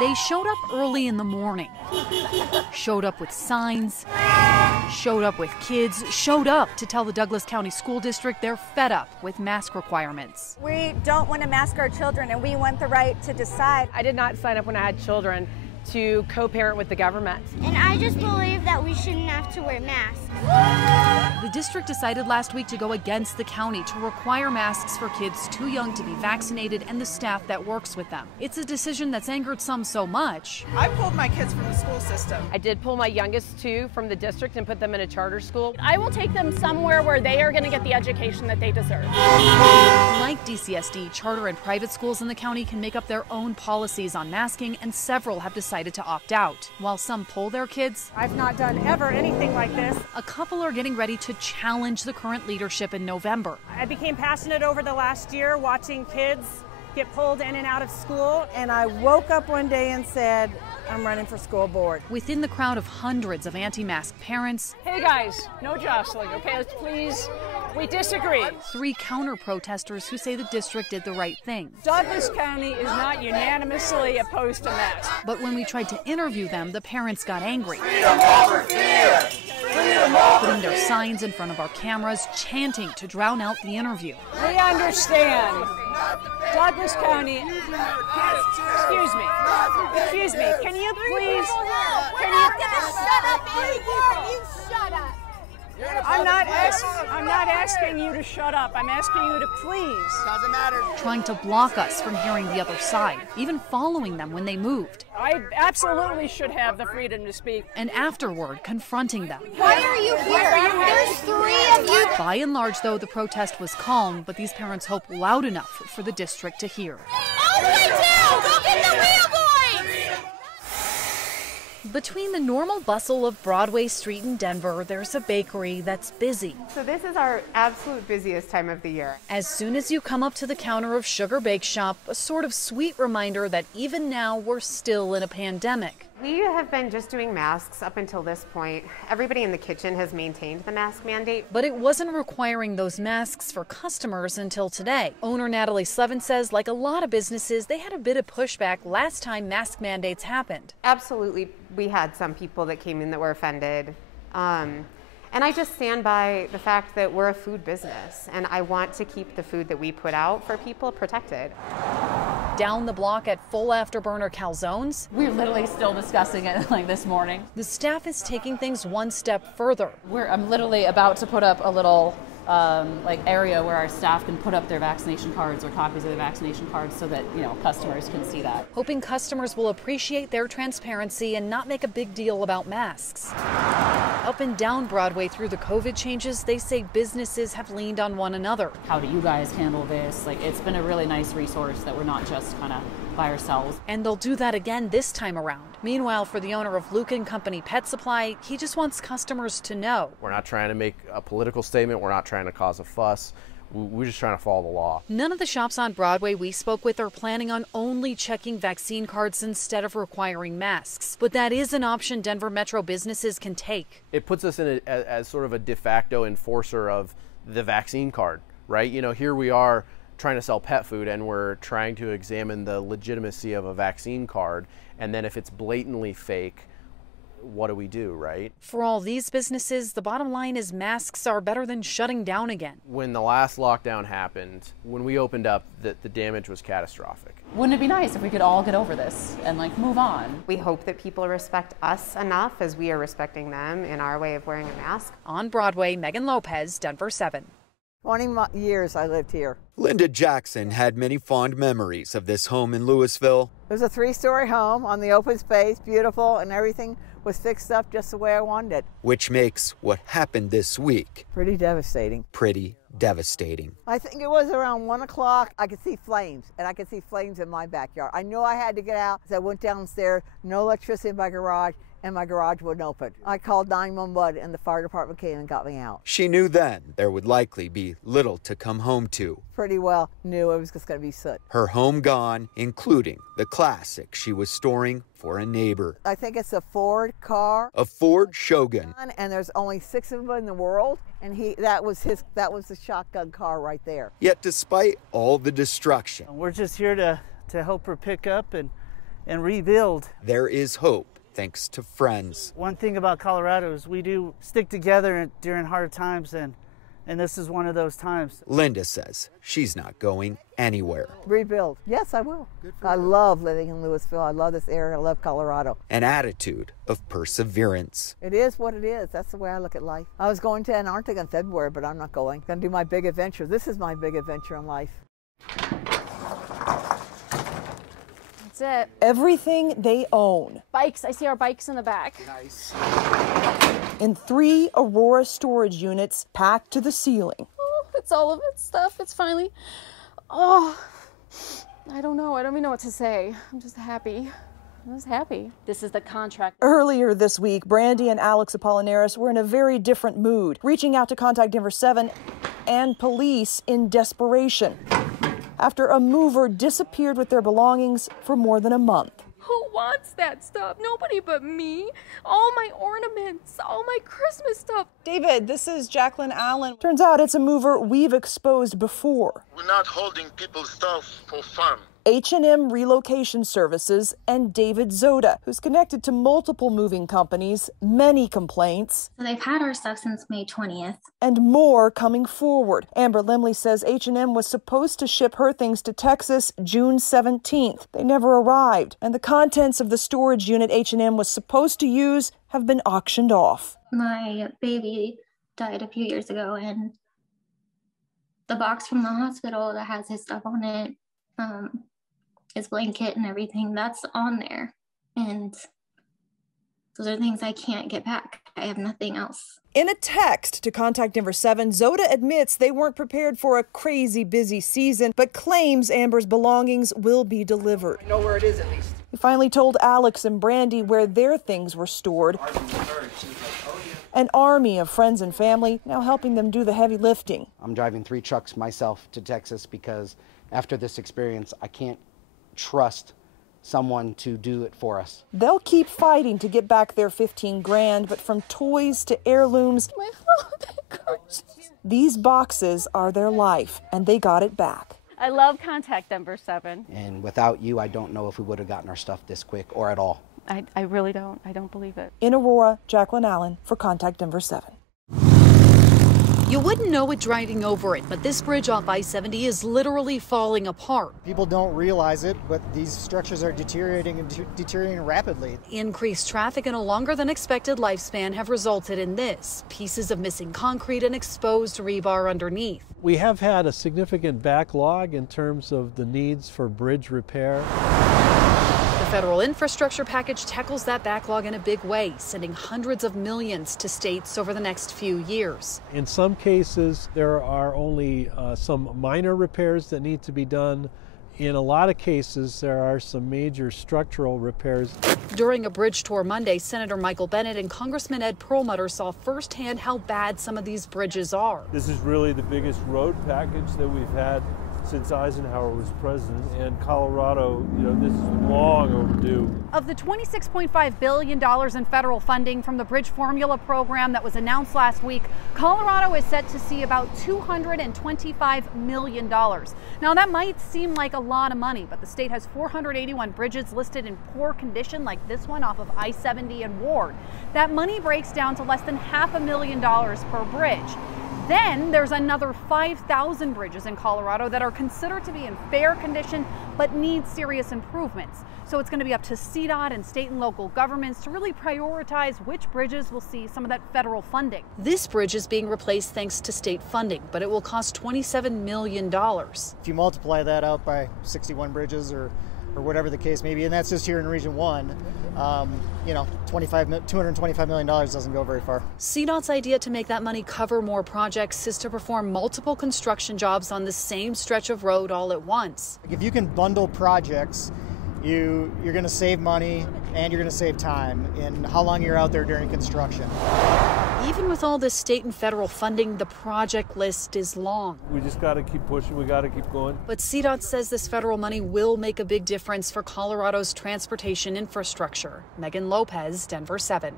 They showed up early in the morning, showed up with signs, showed up with kids, showed up to tell the Douglas County School District they're fed up with mask requirements. We don't want to mask our children, and we want the right to decide. I did not sign up when I had children to co-parent with the government. And I just believe that we shouldn't have to wear masks. The district decided last week to go against the county to require masks for kids too young to be vaccinated and the staff that works with them. It's a decision that's angered some so much. I pulled my kids from the school system. I did pull my youngest two from the district and put them in a charter school. I will take them somewhere where they are going to get the education that they deserve. Like DCSD, charter and private schools in the county can make up their own policies on masking, and several have decided to opt out. While some pull their kids, I've not done ever anything like this. a couple are getting ready to challenge the current leadership in November. I became passionate over the last year watching kids get pulled in and out of school, and I woke up one day and said, I'm running for school board. Within the crowd of hundreds of anti-mask parents, Hey guys, no jostling, okay? Please, we disagree. 3 counter-protesters who say the district did the right thing. Douglas County is not unanimously opposed to masks. But when we tried to interview them, the parents got angry. Freedom over fear! Freedom over Putting their signs in front of our cameras, chanting to drown out the interview. We understand. Douglas County, excuse me, can you please, Shut up. I'm not asking you to shut up, I'm asking you to please. Doesn't matter. Trying to block us from hearing the other side, even following them when they moved. I absolutely should have the freedom to speak. And afterward, confronting them. Why are you here? There's 3 of you. By and large, though, the protest was calm, but these parents hope loud enough for the district to hear. All the way down! Go get the wheel, boys! Between the normal bustle of Broadway Street in Denver, there's a bakery that's busy. So this is our absolute busiest time of the year. As soon as you come up to the counter of Sugar Bake Shop, a sort of sweet reminder that even now we're still in a pandemic. We have been just doing masks up until this point. Everybody in the kitchen has maintained the mask mandate. But it wasn't requiring those masks for customers until today. Owner Natalie Slevin says, like a lot of businesses, they had a bit of pushback last time mask mandates happened. Absolutely, we had some people that came in that were offended. And I just stand by the fact that we're a food business, and I want to keep the food that we put out for people protected. Down the block at Full Afterburner Calzones, We're literally still discussing it like this morning. the staff is taking things one step further. I'm literally about to put up a little area where our staff can put up their vaccination cards or copies of their vaccination cards so that, customers can see that. Hoping customers will appreciate their transparency and not make a big deal about masks. Up and down Broadway through the COVID changes, they say businesses have leaned on one another. How do you guys handle this? It's been a really nice resource that we're not just kind of by ourselves. And they'll do that again this time around. Meanwhile, for the owner of Luke & Company Pet Supply, he just wants customers to know. We're not trying to make a political statement. We're not trying to cause a fuss. We're just trying to follow the law. None of the shops on Broadway we spoke with are planning on only checking vaccine cards instead of requiring masks. But that is an option Denver Metro businesses can take. It puts us in as sort of a de facto enforcer of the vaccine card, right? Here we are trying to sell pet food, and we're trying to examine the legitimacy of a vaccine card. And then if it's blatantly fake, what do we do, right? For all these businesses, the bottom line is masks are better than shutting down again. When the last lockdown happened, when we opened up, the damage was catastrophic. Wouldn't it be nice if we could all get over this and move on? We hope that people respect us enough as we are respecting them in our way of wearing a mask. On Broadway, Megan Lopez, Denver 7. 20 years I lived here. Linda Jackson had many fond memories of this home in Louisville. It was a 3-story home on the open space, beautiful, and everything was fixed up just the way I wanted it. Which makes what happened this week pretty devastating. Pretty devastating. I think it was around 1 o'clock. I could see flames, and I could see flames in my backyard. I knew I had to get out, so I went downstairs, no electricity in my garage, and my garage wouldn't open. I called 911 and the fire department came and got me out. She knew then there would likely be little to come home to. Pretty well knew it was just going to be soot. Her home gone, including the classic she was storing for a neighbor. I think it's a Ford car. A Ford Shogun. And there's only 6 of them in the world, and that was the shotgun car right there. Yet despite all the destruction, we're just here to help her pick up and and rebuild. There is hope thanks to friends. One thing about Colorado is we do stick together during hard times, and this is one of those times. Linda says she's not going anywhere. Rebuild. Yes, I will. I love living in Louisville. I love this area. I love Colorado. An attitude of perseverance. It is what it is. That's the way I look at life. I was going to Antarctica in February, but I'm not going. I'm going to do my big adventure. This is my big adventure in life. That's it. Everything they own. Bikes. I see our bikes in the back. Nice. In 3 Aurora storage units packed to the ceiling. Oh, it's all of its stuff. It's finally, oh, I don't know. I don't even know what to say. I'm just happy. I'm just happy. This is the contract. Earlier this week, Brandy and Alex Apollinaris were in a very different mood, reaching out to Contact Denver 7 and police in desperation after a mover disappeared with their belongings for more than a month. Who wants that stuff? Nobody but me. All my ornaments, all my Christmas stuff. David, this is Jacqueline Allen. Turns out it's a mover we've exposed before. We're not holding people's stuff for fun. H&M Relocation Services and David Zoda, who's connected to multiple moving companies, many complaints. So they've had our stuff since May 20th. And more coming forward. Amber Limley says H&M was supposed to ship her things to Texas June 17th. They never arrived. And the contents of the storage unit H&M was supposed to use have been auctioned off. My baby died a few years ago, and the box from the hospital that has his stuff on it, his blanket and everything, that's on there. And those are things I can't get back. I have nothing else. In a text to Contact Denver 7, Zoda admits they weren't prepared for a crazy busy season, but claims Amber's belongings will be delivered. I know where it is at least. He finally told Alex and Brandy where their things were stored. An army of friends and family now helping them do the heavy lifting. I'm driving 3 trucks myself to Texas because after this experience, I can't trust someone to do it for us. They'll keep fighting to get back their 15 grand, but from toys to heirlooms, my holiday cards. These boxes are their life, and they got it back. I love Contact Denver 7. And without you, I don't know if we would have gotten our stuff this quick or at all. I really don't. I don't believe it. In Aurora, Jacqueline Allen for Contact Denver 7. You wouldn't know it driving over it, but this bridge off I-70 is literally falling apart. People don't realize it, but these structures are deteriorating and deteriorating rapidly. Increased traffic and a longer than expected lifespan have resulted in this. Pieces of missing concrete and exposed rebar underneath. We have had a significant backlog in terms of the needs for bridge repair. The federal infrastructure package tackles that backlog in a big way, sending hundreds of millions to states over the next few years. In some cases, there are only some minor repairs that need to be done. In a lot of cases, there are some major structural repairs. During a bridge tour Monday, Senator Michael Bennet and Congressman Ed Perlmutter saw firsthand how bad some of these bridges are. This is really the biggest road package that we've had since Eisenhower was president, and Colorado, this is long overdue. Of the $26.5 billion in federal funding from the Bridge Formula program that was announced last week, Colorado is set to see about $225 million. Now, that might seem like a lot of money, but the state has 481 bridges listed in poor condition, like this one off of I-70 and Ward. That money breaks down to less than $500,000 per bridge. Then there's another 5,000 bridges in Colorado that are considered to be in fair condition but need serious improvements. So it's going to be up to CDOT and state and local governments to really prioritize which bridges will see some of that federal funding. This bridge is being replaced thanks to state funding, but it will cost $27 million. If you multiply that out by 61 bridges or whatever the case may be, and that's just here in Region 1, $225 million doesn't go very far. CDOT's idea to make that money cover more projects is to perform multiple construction jobs on the same stretch of road all at once. If you can bundle projects, you're going to save money and you're going to save time in how long you're out there during construction. Even with all this state and federal funding, the project list is long. We just got to keep pushing. We got to keep going. But CDOT says this federal money will make a big difference for Colorado's transportation infrastructure. Megan Lopez, Denver 7.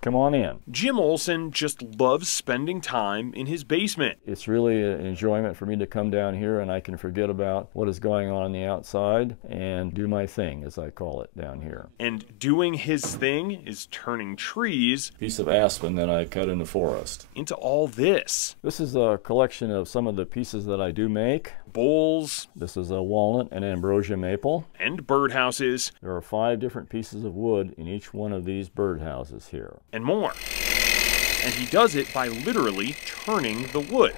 come on in. Jim Olson just loves spending time in his basement. It's really an enjoyment for me to come down here and I can forget about what is going on the outside and do my thing, as I call it, down here. And doing his thing is turning trees, Piece of aspen that I cut in the forest, into all this. This is a collection of some of the pieces that I do make. Bowls. This is a walnut and ambrosia maple. And birdhouses. There are 5 different pieces of wood in each one of these birdhouses here. And more. And he does it by literally turning the wood.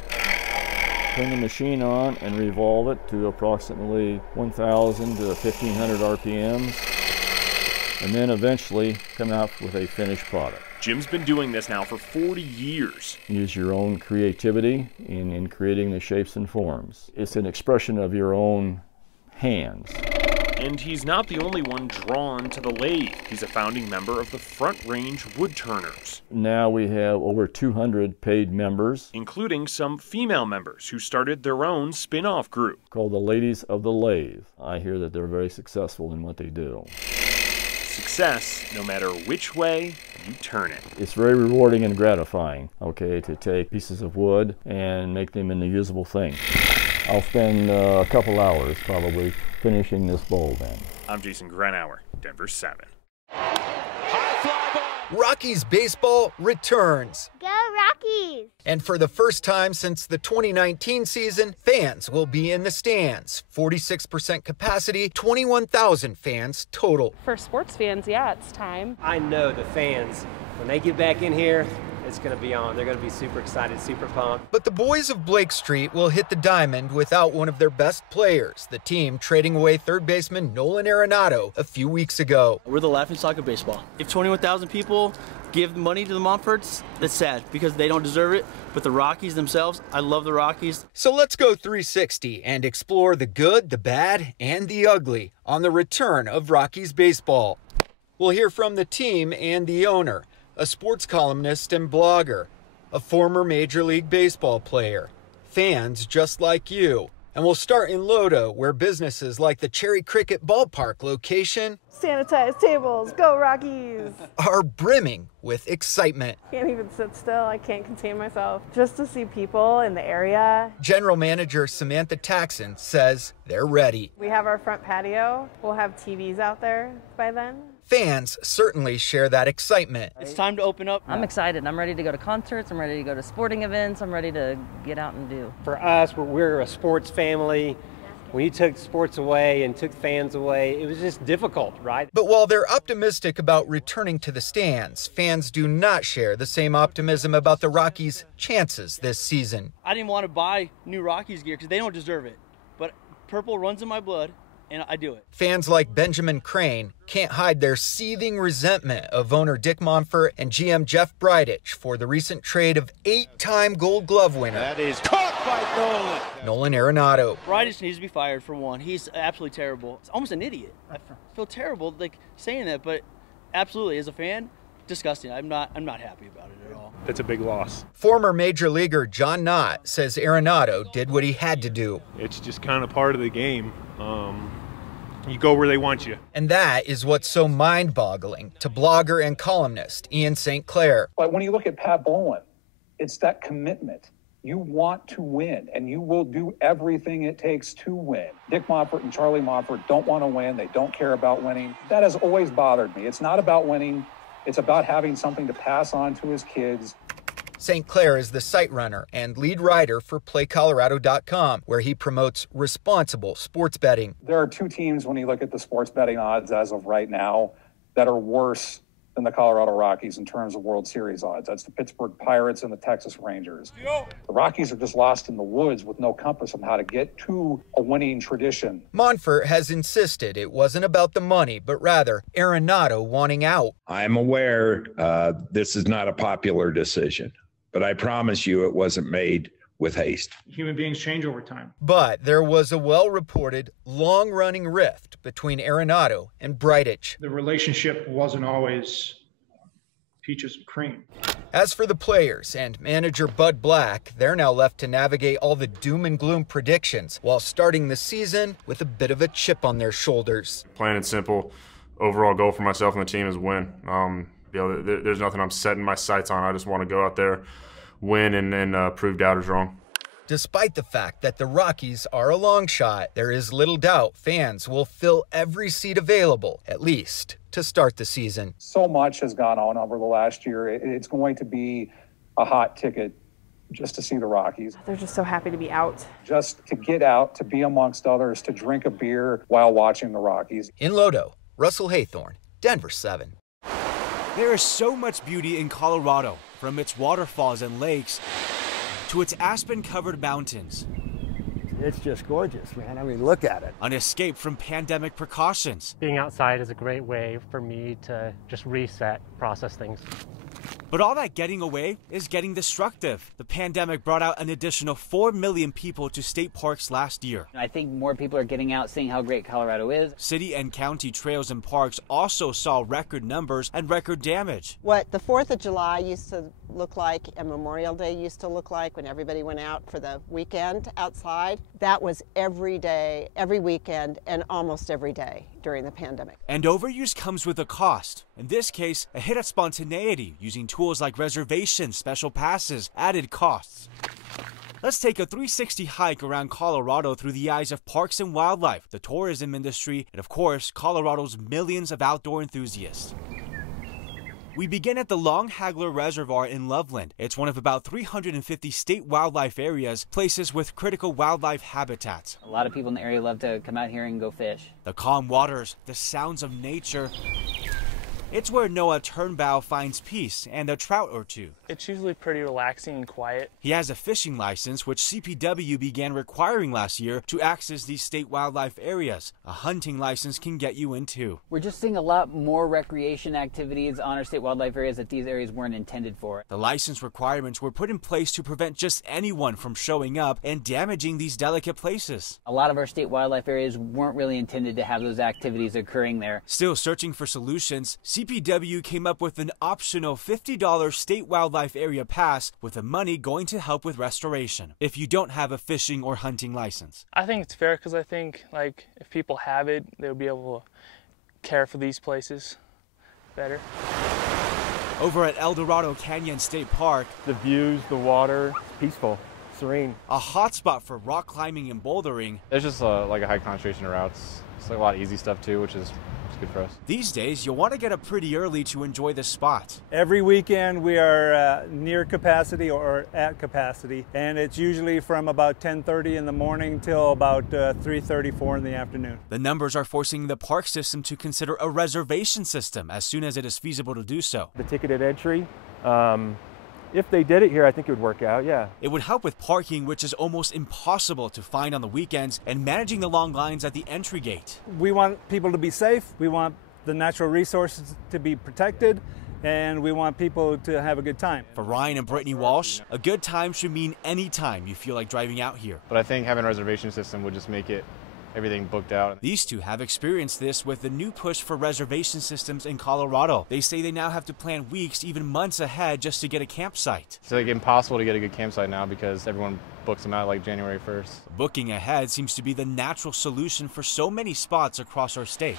Turn the machine on and revolve it to approximately 1,000 to 1,500 RPMs, and then eventually come out with a finished product. Jim's been doing this now for 40 years. Use your own creativity in creating the shapes and forms. It's an expression of your own hands. And he's not the only one drawn to the lathe. He's a founding member of the Front Range Woodturners. Now we have over 200 paid members, including some female members who started their own spin-off group called the Ladies of the Lathe. I hear that they're very successful in what they do. Success, no matter which way you turn it. It's very rewarding and gratifying, okay, to take pieces of wood and make them into usable things. I'll spend a couple hours probably finishing this bowl then. I'm Jason Grenauer, Denver 7. Rockies baseball returns. Go Rockies! And for the first time since the 2019 season, fans will be in the stands. 46% capacity, 21,000 fans total. For sports fans, yeah, it's time. I know the fans, when they get back in here, it's going to be on. They're going to be super excited, super pumped. But the boys of Blake Street will hit the diamond without one of their best players, the team trading away third baseman Nolan Arenado a few weeks ago. We're the laughingstock of baseball. If 21,000 people give money to the Montforts, that's sad because they don't deserve it. But the Rockies themselves, I love the Rockies. So let's go 360 and explore the good, the bad, and the ugly on the return of Rockies baseball. We'll hear from the team and the owner, a sports columnist and blogger, a former Major League Baseball player, fans just like you. And we'll start in Lodo, where businesses like the Cherry Cricket Ballpark location, sanitized tables, go Rockies, are brimming with excitement. Can't even sit still, I can't contain myself. Just to see people in the area. General Manager Samantha Taxon says they're ready. We have our front patio. We'll have TVs out there by then. Fans certainly share that excitement. It's time to open up. I'm excited. I'm ready to go to concerts. I'm ready to go to sporting events. I'm ready to get out and do. For us, we're a sports family. When you took sports away and took fans away, it was just difficult, right? But while they're optimistic about returning to the stands, fans do not share the same optimism about the Rockies' chances this season. I didn't want to buy new Rockies gear because they don't deserve it. But purple runs in my blood, and I do it. Fans like Benjamin Crane can't hide their seething resentment of owner Dick Monfort and GM Jeff Bridich for the recent trade of 8-time Gold Glove winner. That is caught by Nolan Arenado. Bridich needs to be fired for one. He's absolutely terrible. It's almost an idiot. I feel terrible like saying that, but absolutely, as a fan, disgusting. I'm not happy about it at all. That's a big loss. Former Major Leaguer John Knott says Arenado did what he had to do. It's just kind of part of the game. You go where they want you. And that is what's so mind-boggling to blogger and columnist Ian St. Clair. But when you look at Pat Bowlen, it's that commitment. You want to win, and you will do everything it takes to win. Dick Monfort and Charlie Monfort don't want to win. They don't care about winning. That has always bothered me. It's not about winning. It's about having something to pass on to his kids. St. Clair is the site runner and lead writer for PlayColorado.com, where he promotes responsible sports betting. There are two teams, when you look at the sports betting odds as of right now, that are worse than the Colorado Rockies in terms of World Series odds. That's the Pittsburgh Pirates and the Texas Rangers. The Rockies are just lost in the woods with no compass on how to get to a winning tradition. Monfort has insisted it wasn't about the money, but rather Arenado wanting out. I'm aware this is not a popular decision, but I promise you it wasn't made with haste. Human beings change over time. But there was a well-reported, long-running rift between Arenado and Bridich. The relationship wasn't always peaches and cream. As for the players and manager Bud Black, they're now left to navigate all the doom and gloom predictions while starting the season with a bit of a chip on their shoulders. Plain and simple, overall goal for myself and the team is win. There's nothing I'm setting my sights on. I just want to go out there, win, and prove doubters wrong. Despite the fact that the Rockies are a long shot, there is little doubt fans will fill every seat available, at least to start the season. So much has gone on over the last year. It's going to be a hot ticket just to see the Rockies. They're just so happy to be out. Just to get out, to be amongst others, to drink a beer while watching the Rockies. In Lodo, Russell Haythorne, Denver 7. There is so much beauty in Colorado, from its waterfalls and lakes to its aspen-covered mountains. It's just gorgeous, man. I mean, look at it. An escape from pandemic precautions. Being outside is a great way for me to just reset, process things. But all that getting away is getting destructive. The pandemic brought out an additional 4 million people to state parks last year. I think more people are getting out, seeing how great Colorado is. City and county trails and parks also saw record numbers and record damage. What the 4th of July used to look like and Memorial Day used to look like when everybody went out for the weekend outside, that was every day, every weekend, and almost every day during the pandemic. And overuse comes with a cost. In this case, a hit at spontaneity, using tools like reservations, special passes, added costs. Let's take a 360 hike around Colorado through the eyes of parks and wildlife, the tourism industry, and of course, Colorado's millions of outdoor enthusiasts. We begin at the Long Haggler Reservoir in Loveland. It's one of about 350 state wildlife areas, places with critical wildlife habitats. A lot of people in the area love to come out here and go fish. The calm waters, the sounds of nature. It's where Noah Turnbow finds peace and a trout or two. It's usually pretty relaxing and quiet. He has a fishing license, which CPW began requiring last year to access these state wildlife areas. A hunting license can get you in too. We're just seeing a lot more recreation activities on our state wildlife areas that these areas weren't intended for. The license requirements were put in place to prevent just anyone from showing up and damaging these delicate places. A lot of our state wildlife areas weren't really intended to have those activities occurring there. Still searching for solutions, CPW came up with an optional $50 state wildlife area pass, with the money going to help with restoration if you don't have a fishing or hunting license. I think it's fair because I think if people have it, they'll be able to care for these places better. Over at El Dorado Canyon State Park, the views, the water, peaceful, serene. A hot spot for rock climbing and bouldering. There's just like a high concentration of routes. It's like a lot of easy stuff too, which is good for us. These days, you'll want to get up pretty early to enjoy the spot. Every weekend we are near capacity or at capacity, and it's usually from about 10:30 in the morning till about 3:30, 4 in the afternoon. The numbers are forcing the park system to consider a reservation system as soon as it is feasible to do so. The ticketed entry, if they did it here, I think it would work out, yeah. It would help with parking, which is almost impossible to find on the weekends, and managing the long lines at the entry gate. We want people to be safe, we want the natural resources to be protected, and we want people to have a good time. For Ryan and Brittany Walsh, a good time should mean any time you feel like driving out here. But I think having a reservation system would just make everything booked out. These two have experienced this with the new push for reservation systems in Colorado. They say they now have to plan weeks, even months ahead just to get a campsite. It's impossible to get a good campsite now because everyone books them out January 1st. Booking ahead seems to be the natural solution for so many spots across our state.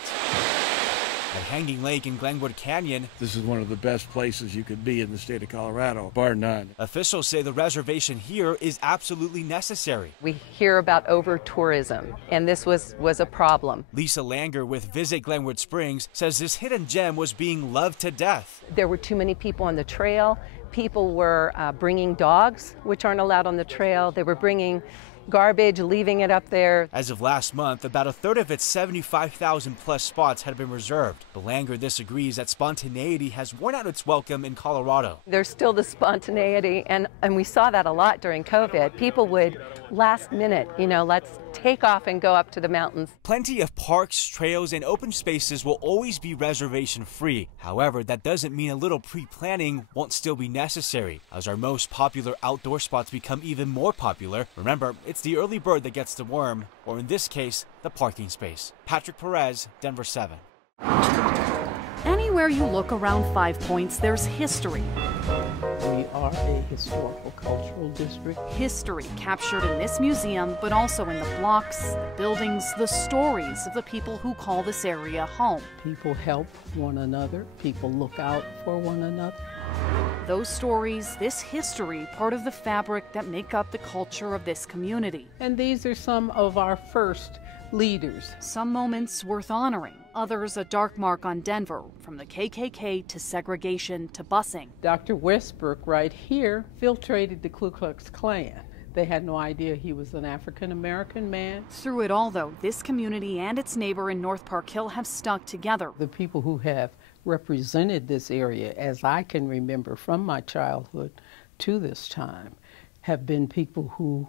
At Hanging Lake in Glenwood Canyon, this is one of the best places you could be in the state of Colorado, bar none. Officials say the reservation here is absolutely necessary. We hear about over-tourism, and this was a problem. Lisa Langer with Visit Glenwood Springs says this hidden gem was being loved to death. There were too many people on the trail. People were bringing dogs, which aren't allowed on the trail. They were bringing garbage, leaving it up there. As of last month, about a third of its 75,000 plus spots had been reserved. But Langer disagrees that spontaneity has worn out its welcome in Colorado. There's still the spontaneity, and we saw that a lot during COVID. People would last minute, let's take off and go up to the mountains. Plenty of parks, trails, and open spaces will always be reservation free. However, that doesn't mean a little pre-planning won't still be necessary. As our most popular outdoor spots become even more popular, remember, it's the early bird that gets the worm, or in this case, the parking space. Patrick Perez, Denver 7. Anywhere you look around 5 Points, there's history. We are a historical cultural district. History captured in this museum, but also in the blocks, the buildings, the stories of the people who call this area home. People help one another. People look out for one another. Those stories, this history, part of the fabric that make up the culture of this community. And these are some of our first leaders. Some moments worth honoring, others a dark mark on Denver, from the KKK to segregation to busing. Dr. Westbrook right here infiltrated the Ku Klux Klan. They had no idea he was an African-American man. Through it all, though, this community and its neighbor in North Park Hill have stuck together. The people who have represented this area, as I can remember from my childhood to this time, have been people who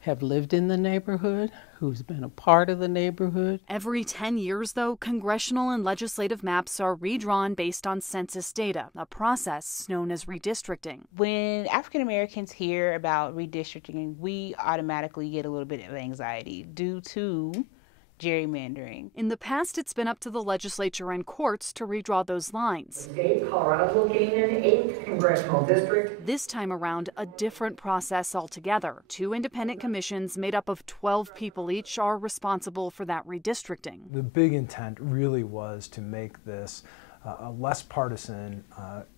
have lived in the neighborhood, who's been a part of the neighborhood. Every 10 years, though, congressional and legislative maps are redrawn based on census data, a process known as redistricting. When African Americans hear about redistricting, we automatically get a little bit of anxiety due to gerrymandering. In the past, it's been up to the legislature and courts to redraw those lines. The state, Colorado, will gain an 8th congressional district. This time around, a different process altogether. 2 independent commissions made up of 12 people each are responsible for that redistricting. The big intent really was to make this a less partisan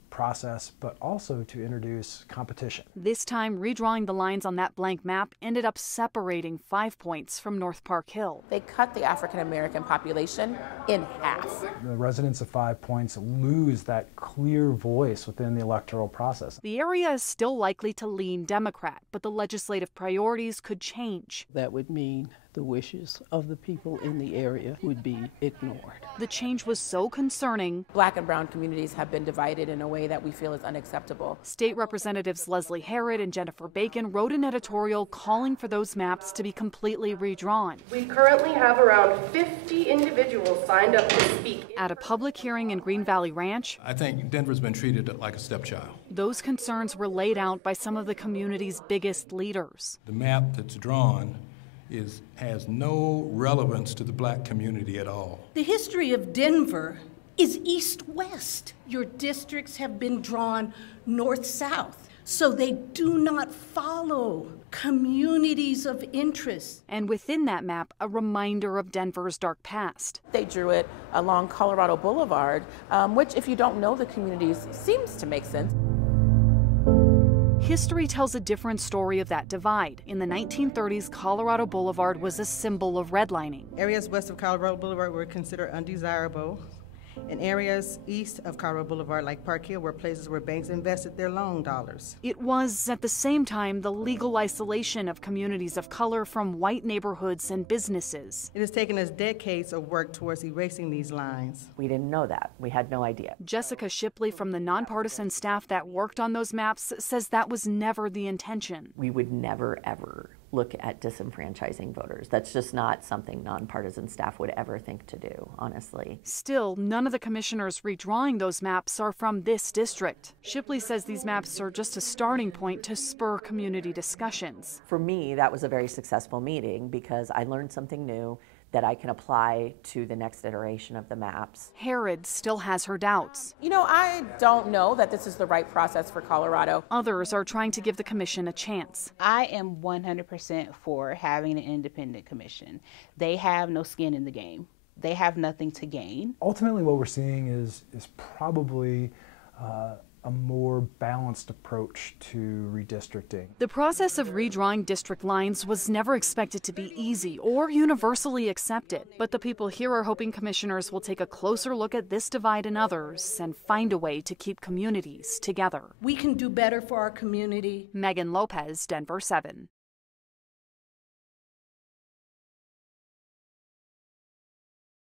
process, but also to introduce competition. This time, redrawing the lines on that blank map ended up separating 5 points from North Park Hill. They cut the African American population in half. The residents of 5 Points lose that clear voice within the electoral process. The area is still likely to lean Democrat, but the legislative priorities could change. That would mean the wishes of the people in the area would be ignored. The change was so concerning. Black and brown communities have been divided in a way that we feel is unacceptable. State Representatives Leslie Herod and Jennifer Bacon wrote an editorial calling for those maps to be completely redrawn. We currently have around 50 individuals signed up to speak. At a public hearing in Green Valley Ranch, I think Denver's been treated like a stepchild. Those concerns were laid out by some of the community's biggest leaders. The map that's drawn has no relevance to the black community at all. The history of Denver is east-west. Your districts have been drawn north-south, so they do not follow communities of interest. And within that map, a reminder of Denver's dark past. They drew it along Colorado Boulevard, which, if you don't know the communities, seems to make sense. History tells a different story of that divide. In the 1930s, Colorado Boulevard was a symbol of redlining. Areas west of Colorado Boulevard were considered undesirable, and areas east of Colorado Boulevard, like Park Hill, were places where banks invested their loan dollars. It was, at the same time, the legal isolation of communities of color from white neighborhoods and businesses. It has taken us decades of work towards erasing these lines. We didn't know that. We had no idea. Jessica Shipley from the nonpartisan staff that worked on those maps says that was never the intention. We would never, ever look at disenfranchising voters. That's just not something nonpartisan staff would ever think to do, honestly. Still, none of the commissioners redrawing those maps are from this district. Shipley says these maps are just a starting point to spur community discussions. For me, that was a very successful meeting because I learned something new that I can apply to the next iteration of the maps. Herod still has her doubts. You know, I don't know that this is the right process for Colorado. Others are trying to give the commission a chance. I am 100% for having an independent commission. They have no skin in the game. They have nothing to gain. Ultimately, what we're seeing is probably a more balanced approach to redistricting. The process of redrawing district lines was never expected to be easy or universally accepted, but the people here are hoping commissioners will take a closer look at this divide and others and find a way to keep communities together. We can do better for our community. Megan Lopez, Denver 7.